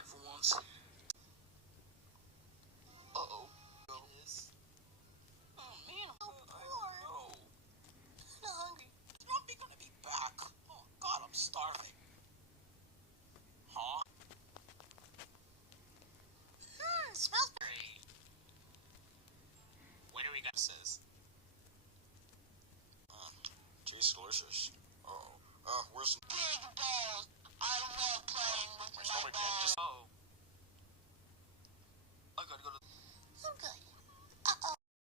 right for once. Uh-oh. Yes. Oh, man. I'm hungry. Is Rumpy gonna be back? Oh, God, I'm starving. Huh? Smells great. What do we got? Says. Tastes delicious. Uh-oh. Where's... Big balls. I love playing with my balls.